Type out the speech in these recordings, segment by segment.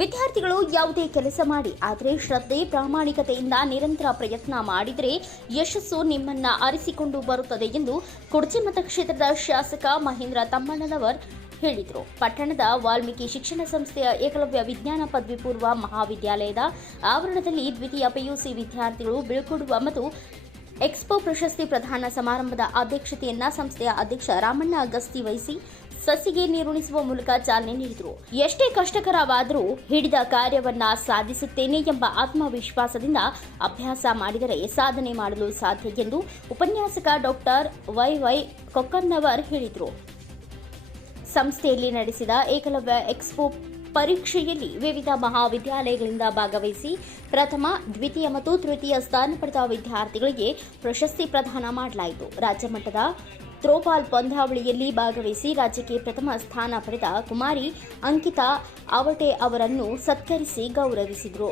ವಿದ್ಯಾರ್ಥಿಗಳು ಯಾವುದೇ ಕೆಲಸ ಮಾಡಿ ಆದರೆ ಶ್ರದ್ಧೆ, ಪ್ರಾಮಾಣಿಕತೆಯಿಂದ ನಿರಂತರ ಪ್ರಯತ್ನ ಮಾಡಿದರೆ ಯಶಸ್ಸು ನಿಮ್ಮನ್ನ ಅರಿಸಿಕೊಂಡು ಬರುತ್ತದೆ ಎಂದು ಕುಡ್ಚಿ ಮತಕ್ಷೇತ್ರದ ಶಾಸಕ ಮಹೇಂದ್ರ ತಮ್ಮಣ್ಣನವರ್ ಹೇಳಿದರು. ಪಟ್ಟಣದ ವಾಲ್ಮೀಕಿ ಶಿಕ್ಷಣ ಸಂಸ್ಥೆಯ ಏಕಲವ್ಯ ವಿಜ್ಞಾನ ಪದವಿ ಪೂರ್ವ ಮಹಾವಿದ್ಯಾಲಯದ ಆವರಣದಲ್ಲಿ ದ್ವಿತೀಯ ಪಿಯುಸಿ ವಿದ್ಯಾರ್ಥಿಗಳು ಬೀಳ್ಕೊಡುವ ಮತ್ತು ಎಕ್ಸ್ಪೋ ಪ್ರಶಸ್ತಿ ಪ್ರದಾನ ಸಮಾರಂಭದ ಅಧ್ಯಕ್ಷತೆಯನ್ನ ಸಂಸ್ಥೆಯ ಅಧ್ಯಕ್ಷ ರಾಮಣ್ಣ ಅಗಸ್ತಿ ವಹಿಸಿ ಸಸಿಗೆ ನೀರುಣಿಸುವ ಮೂಲಕ ಚಾಲನೆ ನೀಡಿದರು. ಎಷ್ಟೇ ಕಷ್ಟಕರವಾದರೂ ಹಿಡಿದ ಕಾರ್ಯವನ್ನ ಸಾಧಿಸುತ್ತೇನೆ ಎಂಬ ಆತ್ಮವಿಶ್ವಾಸದಿಂದ ಅಭ್ಯಾಸ ಮಾಡಿದರೆ ಸಾಧನೆ ಮಾಡಲು ಸಾಧ್ಯ ಎಂದು ಉಪನ್ಯಾಸಕ ಡಾಕ್ಟರ್ ವೈ ವೈ ಕೊಕ್ಕನ್ನವರ್ ಹೇಳಿದರು. ಸಂಸ್ಥೆಯಲ್ಲಿ ನಡೆಸಿದ ಏಕಲವ್ಯ ಎಕ್ಸ್ಪೋ ಪರೀಕ್ಷೆಯಲ್ಲಿ ವಿವಿಧ ಮಹಾವಿದ್ಯಾಲಯಗಳಿಂದ ಭಾಗವಹಿಸಿ ಪ್ರಥಮ, ದ್ವಿತೀಯ ಮತ್ತು ತೃತೀಯ ಸ್ಥಾನ ಪಡೆದ ವಿದ್ಯಾರ್ಥಿಗಳಿಗೆ ಪ್ರಶಸ್ತಿ ಪ್ರದಾನ ಮಾಡಲಾಯಿತು. ರಾಜ್ಯ ಮಟ್ಟದ ಥ್ರೋಬಾಲ್ ಪಂದ್ಯಾವಳಿಯಲ್ಲಿ ಭಾಗವಹಿಸಿ ರಾಜ್ಯಕ್ಕೆ ಪ್ರಥಮ ಸ್ಥಾನ ಪಡೆದ ಕುಮಾರಿ ಅಂಕಿತಾ ಅವಟೆ ಅವರನ್ನು ಸತ್ಕರಿಸಿ ಗೌರವಿಸಿದರು.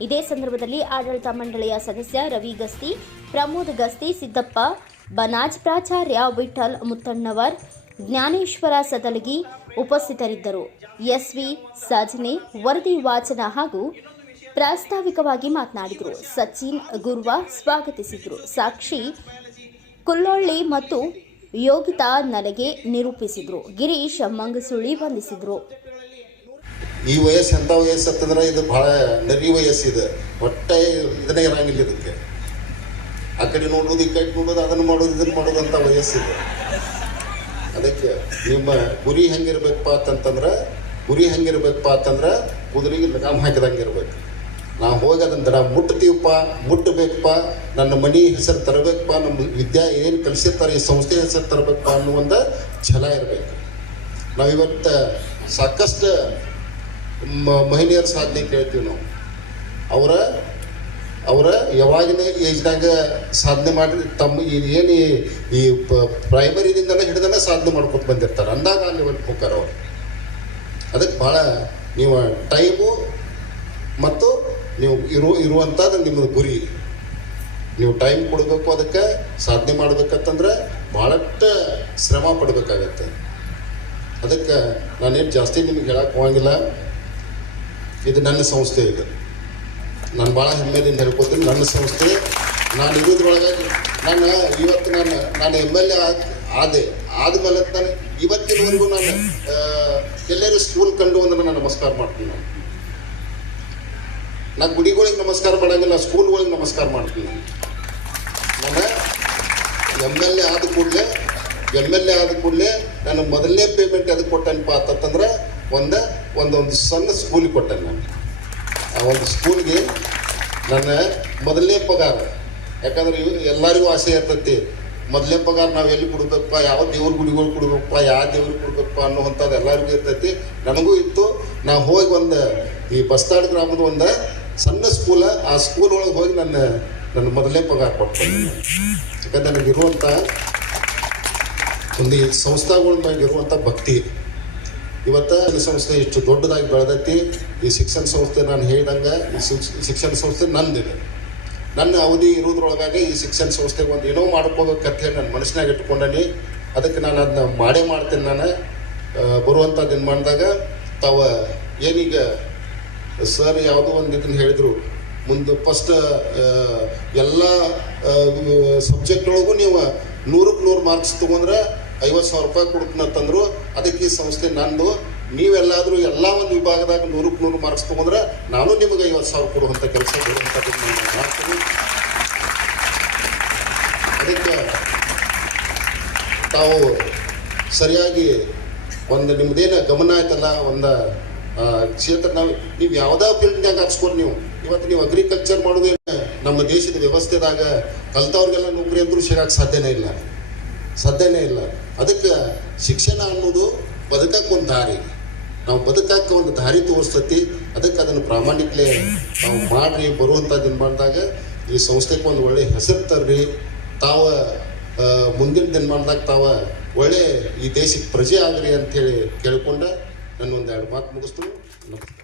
ಇದೇ ಸಂದರ್ಭದಲ್ಲಿ ಆಡಳಿತ ಮಂಡಳಿಯ ಸದಸ್ಯ ರವಿ ಗಸ್ತಿ, ಪ್ರಮೋದ್ ಗಸ್ತಿ, ಸಿದ್ದಪ್ಪ, ಬನಾಜ್ ಪ್ರಾಚಾರ್ಯ, ವಿಠಲ್ ಮುತ್ತಣ್ಣವರ್, ಜ್ಞಾನೇಶ್ವರ ಸದಲಗಿ ಉಪಸ್ಥಿತರಿದ್ದರು. ಎಸ್ವಿ, ಸಜನೆ, ವರದಿ ವಾಚನ ಹಾಗೂ ಪ್ರಾಸ್ತಾವಿಕವಾಗಿ ಮಾತನಾಡಿದರು. ಸಚಿನ್ ಗುರ್ವಾ ಸ್ವಾಗತಿಸಿದರು. ಸಾಕ್ಷಿ ಕುಲ್ಲೊಳ್ಳಿ ಮತ್ತು ಯೋಗಿತಾ ನನಗೆ ನಿರೂಪಿಸಿದ್ರು. ಗಿರೀಶ್ ಮಂಗಸುಳಿ ಬಂಧಿಸಿದ್ರು ಈ ವಯಸ್ಸು ಎಂಥ ವಯಸ್ಸು ಅಂತಂದ್ರೆ ಇದು ಭಾಳ ನರಿ ವಯಸ್ಸಿದೆ. ಹೊಟ್ಟೆ ಇದನ್ನೇ ಇರಂಗಿಲ್ಲ ಇದಕ್ಕೆ. ಆ ಕಡೆ ನೋಡೋದು ಈ ಕಡೆ ನೋಡೋದು ಅದನ್ನು ಮಾಡೋದು ಇದನ್ನು ಮಾಡೋದು ಅಂತ ವಯಸ್ಸಿದೆ. ಅದಕ್ಕೆ ನಿಮ್ಮ ಗುರಿ ಹೆಂಗಿರ್ಬೇಕಪ್ಪ ಅಂತಂದ್ರೆ, ಗುರಿ ಹೆಂಗಿರ್ಬೇಕಪ್ಪ ಅಂತಂದ್ರೆ ಕುದುರೆಗೆ ಲಗಾಮ್ ಹಾಕಿದಂಗೆ ಇರ್ಬೇಕು. ನಾವು ಹೋಗಿ ಅದನ್ನು ದಡ ಮುಟ್ತೀವಪ್ಪ ಮುಟ್ಟಬೇಕಪ್ಪ ನನ್ನ ಮನೆ ಹೆಸರು ತರಬೇಕಪ್ಪ, ನಮ್ಮ ವಿದ್ಯಾ ಏನು ಕಲಿಸಿರ್ತಾರೆ, ಈ ಸಂಸ್ಥೆ ಹೆಸರು ತರಬೇಕಪ್ಪ ಅನ್ನೋ ಒಂದು ಛಲ ಇರಬೇಕು. ನಾವಿವತ್ತು ಸಾಕಷ್ಟು ಮಹಿಳೆಯರ ಸಾಧನೆ ಕೇಳ್ತೀವಿ ನಾವು. ಅವರ ಅವರ ಯಾವಾಗಿನ ಏಜ್ನಾಗ ಸಾಧನೆ ಮಾಡಿ ತಮ್ಮ ಏನು ಈ ಪ್ರೈಮರಿದಿಂದನೇ ಹಿಡ್ದನೇ ಸಾಧನೆ ಮಾಡ್ಕೊತ ಬಂದಿರ್ತಾರೆ. ಅಂದಾಗ ಅಲ್ಲಿ ಹೋಗ್ತಾರೆ ಅವರು. ಅದಕ್ಕೆ ಭಾಳ ನೀವು ಟೈಮು ಮತ್ತು ನೀವು ಇರು ಇರುವಂಥದ್ದು ನಿಮ್ಮದು ಗುರಿ ನೀವು ಟೈಮ್ ಕೊಡಬೇಕು ಅದಕ್ಕೆ ಸಾಧನೆ ಮಾಡ್ಬೇಕಂತಂದ್ರೆ ಭಾಳಷ್ಟು ಶ್ರಮ ಪಡಬೇಕಾಗತ್ತೆ. ಅದಕ್ಕೆ ನಾನೇನು ಜಾಸ್ತಿ ನಿಮ್ಗೆ ಹೇಳಕ್ಕೆ ಹೋಗಂಗಿಲ್ಲ. ಇದು ನನ್ನ ಸಂಸ್ಥೆ ಇದು. ನಾನು ಭಾಳ ಹೆಮ್ಮೆದಿಂದ ಹೇಳ್ಕೊತೀನಿ, ನನ್ನ ಸಂಸ್ಥೆ. ನಾನು ಇರೋದ್ರೊಳಗೆ ನಾನು ಇವತ್ತು ನಾನು ನಾನು ಎಂ ಎಲ್ ಎ ಆದೆ ಆದಮೇಲೆ ನಾನು ಇವತ್ತಿನವರೆಗೂ ನಾನು ಎಲ್ಲರೂ ಸ್ಕೂಲ್ ಕಂಡು ಅಂದ್ರೆ ನಾನು ನಮಸ್ಕಾರ ಮಾಡ್ತೀನಿ ನಾನು. ನಾ ಗುಡಿಗಳಿಗೆ ನಮಸ್ಕಾರ ಮಾಡಂಗಿಲ್ಲ ಸ್ಕೂಲ್ಗಳಿಗೆ ನಮಸ್ಕಾರ ಮಾಡ್ತೀನಿ. ನಾನು ಎಂ ಎಲ್ ಎ ಆದ ಕೂಡಲೇ ಎಂ ಎಲ್ ಎ ಆದ ಕೂಡಲೇ ನಾನು ಮೊದಲನೇ ಪೇಮೆಂಟ್ ಅದಕ್ಕೆ ಕೊಟ್ಟನಪ್ಪ ಅಂತಂದ್ರೆ ಒಂದು, ಒಂದೊಂದು ಸಣ್ಣ ಸ್ಕೂಲಿಗೆ ಕೊಟ್ಟೆ ನಾನು. ಆ ಒಂದು ಸ್ಕೂಲ್ಗೆ ನನ್ನ ಮೊದಲನೇ ಪಗಾರ, ಯಾಕಂದ್ರೆ ಎಲ್ಲರಿಗೂ ಆಸೆ ಇರ್ತೈತಿ, ಮೊದಲನೇ ಪಗಾರ ನಾವು ಎಲ್ಲಿ ಕೊಡ್ಬೇಕಪ್ಪ, ಯಾವ ದೇವ್ರ ಗುಡಿಗಳು ಕೊಡ್ಬೇಕಪ್ಪ, ಯಾವ ದೇವ್ರಿಗೆ ಕೊಡ್ಬೇಕಪ್ಪ ಅನ್ನುವಂಥದ್ದು ಎಲ್ಲರಿಗೂ ಇರ್ತೈತಿ. ನನಗೂ ಇತ್ತು ನಾವು ಹೋಗಿ ಒಂದು ಈ ಬಸ್ತಾಡ್ ಗ್ರಾಮದ ಒಂದು ಸಣ್ಣ ಸ್ಕೂಲ ಆ ಸ್ಕೂಲ್ ಒಳಗೆ ಹೋಗಿ ನನ್ನ ನನ್ನ ಮೊದಲನೇ ಪಗಾರ ಕೊಟ್ಟು ಯಾಕಂದ್ರೆ ನನಗಿರುವಂಥ ಒಂದು ಸಂಸ್ಥಾಗಳ ಮ್ಯಾಗ ಇರುವಂಥ ಭಕ್ತಿ. ಇವತ್ತು ಈ ಸಂಸ್ಥೆ ಇಷ್ಟು ದೊಡ್ಡದಾಗಿ ಬೆಳೆದೈತಿ. ಈ ಶಿಕ್ಷಣ ಸಂಸ್ಥೆ ನಾನು ಹೇಳಿದಂಗೆ, ಈ ಶಿಕ್ಷ- ಶಿಕ್ಷಣ ಸಂಸ್ಥೆ ನಂದಿದೆ. ನನ್ನ ಅವಧಿ ಇರೋದ್ರೊಳಗಾಗಿ ಈ ಶಿಕ್ಷಣ ಸಂಸ್ಥೆಗೆ ಒಂದು ಏನೋ ಮಾಡ್ಕೋಬೇಕಂತ ಹೇಳಿ ನನ್ನ ಮನಸ್ಸಿನಾಗ ಇಟ್ಕೊಂಡನಿ ಅದಕ್ಕೆ ನಾನು ಅದನ್ನ ಮಾಡೇ ಮಾಡ್ತೀನಿ ನಾನು. ಬರುವಂಥ ದಿನಮಾನದಾಗ ತಾವ ಏನೀಗ ಸರ್ ಯಾವುದೋ ಒಂದು ಇದನ್ನು ಹೇಳಿದರು. ಮುಂದೆ ಫಸ್ಟ್ ಎಲ್ಲ ಸಬ್ಜೆಕ್ಟ್ ಒಳಗೂ ನೀವು ನೂರಕ್ಕೆ ನೂರು ಮಾರ್ಕ್ಸ್ ತೊಗೊಂಡ್ರೆ ಐವತ್ತು ಸಾವಿರ ರೂಪಾಯಿ ಕೊಡ್ತೀನಂತಂದ್ರು ಅದಕ್ಕೆ ಈ ಸಂಸ್ಥೆ ನಂದು. ನೀವೆಲ್ಲಾದರೂ ಎಲ್ಲ ಒಂದು ವಿಭಾಗದಾಗ ನೂರಕ್ಕೆ ನೂರು ಮಾರ್ಕ್ಸ್ ತೊಗೊಂಡ್ರೆ ನಾನು ನಿಮಗೆ ಐವತ್ತು ಸಾವಿರ ಕೊಡುವಂಥ ಕೆಲಸ ಕೊಡುವಂಥದ್ದು ಮಾಡ್ತೀನಿ. ಅದಕ್ಕೆ ತಾವು ಸರಿಯಾಗಿ ಒಂದು ನಿಮ್ಮದೇನು ಗಮನ ಆಯ್ತಲ್ಲ, ಒಂದು ಕ್ಷೇತ್ರ ನಾವು ನೀವು ಯಾವುದೇ ಫೀಲ್ಡ್ನಾಗ ಹಾಕ್ಸ್ಕೊಂಡು ನೀವು. ಇವತ್ತು ನೀವು ಅಗ್ರಿಕಲ್ಚರ್ ಮಾಡೋದೇನು ನಮ್ಮ ದೇಶದ ವ್ಯವಸ್ಥೆದಾಗ ಕಲ್ತವ್ರಿಗೆಲ್ಲ ನೌಕರಿ ಅಂದ್ರೂ ಸಿಗಕ್ಕೆ ಸಾಧ್ಯನೇ ಇಲ್ಲ. ಸಾಧ್ಯನೇ ಇಲ್ಲ. ಅದಕ್ಕೆ ಶಿಕ್ಷಣ ಅನ್ನೋದು ಬದುಕಕ್ಕೆ ಒಂದು ದಾರಿ. ನಾವು ಬದುಕಕ್ಕೆ ಒಂದು ದಾರಿ ತೋರಿಸ್ತತಿ ಅದಕ್ಕೆ ಅದನ್ನು ಪ್ರಾಮಾಣಿಕಲೆ ನಾವು ಮಾಡ್ರಿ ಬರುವಂಥ ದಿನಮಾನದಾಗ ಈ ಸಂಸ್ಥೆಗೆ ಒಂದು ಒಳ್ಳೆ ಹೆಸರು ತರ್ರಿ. ತಾವ ಮುಂದಿನ ಮುಂದಿನ ದಿನಮಾನದಾಗ ತಾವ ಒಳ್ಳೆ ಈ ದೇಶಕ್ಕೆ ಪ್ರಜೆ ಆಗ್ರಿ ಅಂತೇಳಿ ಕೇಳ್ಕೊಂಡ ನನ್ನ ಒಂದು ಎರಡು ಮಾತು ಮುಗಿಸ್ತೀನಿ ನಮಸ್ತೆ